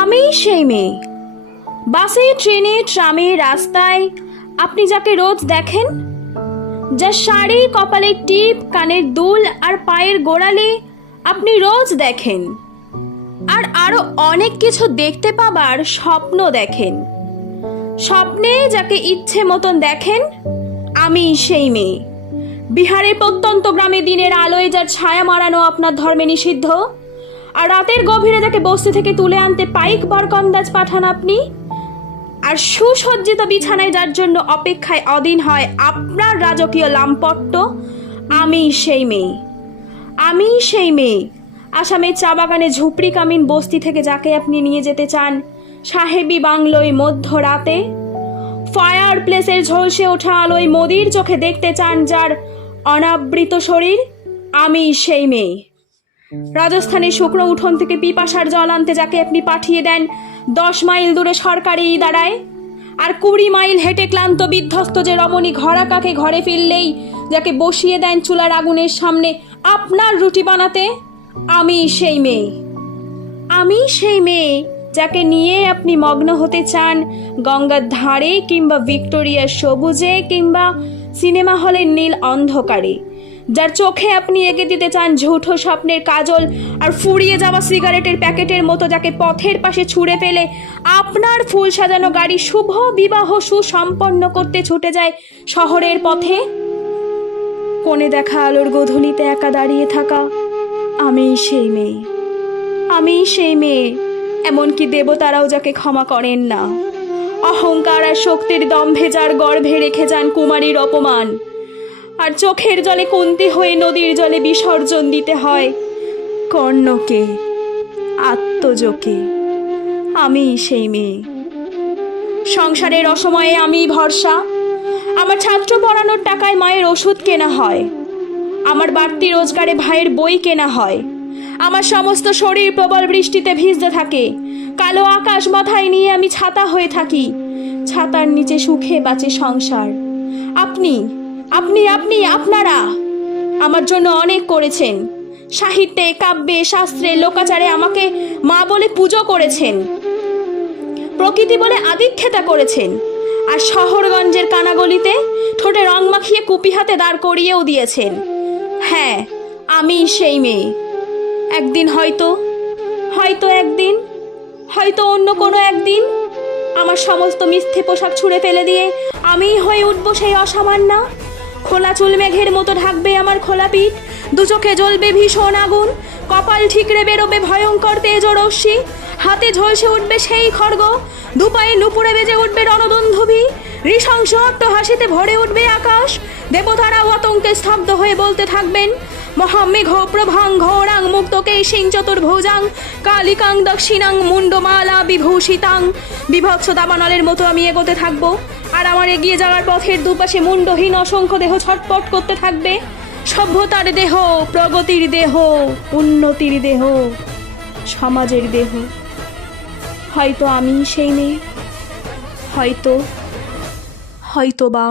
আমি সেই মেয়ে। বাসে, ট্রেনে, ট্রামে, রাস্তায় আপনি যাকে রোজ দেখেন, যার শাড়ি, কপালের টিপ, কানের দুল আর পায়ের গোড়ালি আপনি রোজ দেখেন, আর আরো অনেক কিছু দেখতে পাবার স্বপ্ন দেখেন। স্বপ্নে যাকে ইচ্ছে মতন দেখেন, আমি সেই মেয়ে। বিহারের প্রত্যন্ত গ্রামে দিনের আলোয় যার ছায়া মারানো আপনার ধর্মে নিষিদ্ধ, আর রাতের গভীরে যাকে বস্তি থেকে তুলে আনতে পাইক বরকন্দাজ পাঠান আপনি, আর সুসজ্জিত বিছানায় যার জন্য অপেক্ষায় অদিন হয় আপনার রাজকীয় লামপট্ট, আমি সেই মেয়ে। আমি সেই মেয়ে। আসামের চা বাগানে ঝুপড়ি কামিন বস্তি থেকে যাকে আপনি নিয়ে যেতে চান সাহেবি বাংলোয় মধ্যরাতে, ফায়ার প্লেসের ঝলসে ওঠা আলোয় মোদির চোখে দেখতে চান যার অনাবৃত শরীর, আমি সেই মেয়ে। রাজস্থানের শুকনো উঠোন থেকে পিপাসার জল আনতে যাকে আপনি পাঠিয়ে দেন 10 মাইল দূরে সরকারি ইদারায়, আর 20 মাইল হেঁটে ক্লান্ত বিধ্বস্ত যে রমণী ঘরা কাকে ঘরে ফিরলেই যাকে বসিয়ে দেন চুলার আগুনের সামনে আপনার রুটি বানাতে, আমি সেই মেয়ে। আমি সেই মেয়ে যাকে নিয়ে আপনি মগ্ন হতে চান গঙ্গার ধারে, কিংবা ভিক্টোরিয়ার সবুজে, কিংবা সিনেমা হলের নীল অন্ধকারে, যার চোখে আপনি এঁকে দিতে চান ঝুঠো স্বপ্নের কাজল আর ফুরিয়ে যাওয়া সিগারেটের প্যাকেটের মতো, যাকে পথের পাশে ছুঁড়ে ফেলে আপনার ফুল সাজানো গাড়ি শুভ বিবাহ সুসম্পন্ন করতে ছুটে যায় শহরের পথে। কোণে দেখা আলোর গোধূলিতে একা দাঁড়িয়ে থাকা, আমি সেই মেয়ে। আমি সেই মেয়ে, এমনকি দেবতারাও যাকে ক্ষমা করেন না। অহংকার আর শক্তির দম্ভে যার গর্ভে রেখে যান কুমারীর অপমান, আর চোখের জলে কুন্তি হয়ে নদীর জলে বিসর্জন দিতে হয় কর্ণকে, আত্মজকে, আমি সেই মেয়ে। সংসারের অসময়ে আমি ভরসা। আমার ছাত্র পড়ানোর টাকায় মায়ের ওষুধ কেনা হয়, আমার বাড়তি রোজগারে ভাইয়ের বই কেনা হয়, আমার সমস্ত শরীর প্রবল বৃষ্টিতে ভিজতে থাকে, কালো আকাশ মাথায় নিয়ে আমি ছাতা হয়ে থাকি, ছাতার নিচে সুখে বাঁচে সংসার। আপনি আপনি আপনি আপনারা আমার জন্য অনেক করেছেন। সাহিত্যে, কাব্যে, শাস্ত্রে, লোকাচারে আমাকে মা বলে পুজো করেছেন, প্রকৃতি বলে আদিক্ষেতা করেছেন, আর শহরগঞ্জের কানাগলিতে ঠোঁটে রং মাখিয়ে কুপি হাতে দাঁড় করিয়েও দিয়েছেন। হ্যাঁ, আমি সেই মেয়ে। একদিন হয়তো একদিন, হয়তো অন্য কোনো একদিন আমার সমস্ত মিথ্যে পোশাক ছুঁড়ে ফেলে দিয়ে আমি হয়ে উঠবো সেই অসামান্যা। খোলা চুল মেঘের মতো ঢাকবে আমার খোলা পিঠ, দু চোখে জ্বলবে ভীষণ আগুন, কপাল ঠিকরে বেরোবে ভয়ঙ্কর তেজ ও রশ্মি, হাতে ঝলসে উঠবে সেই খড়গ, দুপায়ে নুপুরে বেজে উঠবে রণদন্ধুভি, নৃশংস অট্টহাসিতে ভরে উঠবে আকাশ। দেবতারাও আতঙ্কে স্তব্ধ হয়ে বলতে থাকবেন, মহামেঘ প্রভাং ঘোরাং মুক্তকে সিং চতুর্ভুজাং কালিকাং দক্ষিণাং মুন্ডমালা বিভূষিতাং। বিভৎস দাবানলের মতো আমি এগোতে থাকবো, আর আমার এগিয়ে যাওয়ার পথের দুপাশে মুন্ডহীন অসংখ্য দেহ ছটপট করতে থাকবে। সভ্যতার দেহ, প্রগতির দেহ, উন্নতির দেহ, সমাজের দেহ। হয়তো আমি সেই মেয়ে, হয়তো বা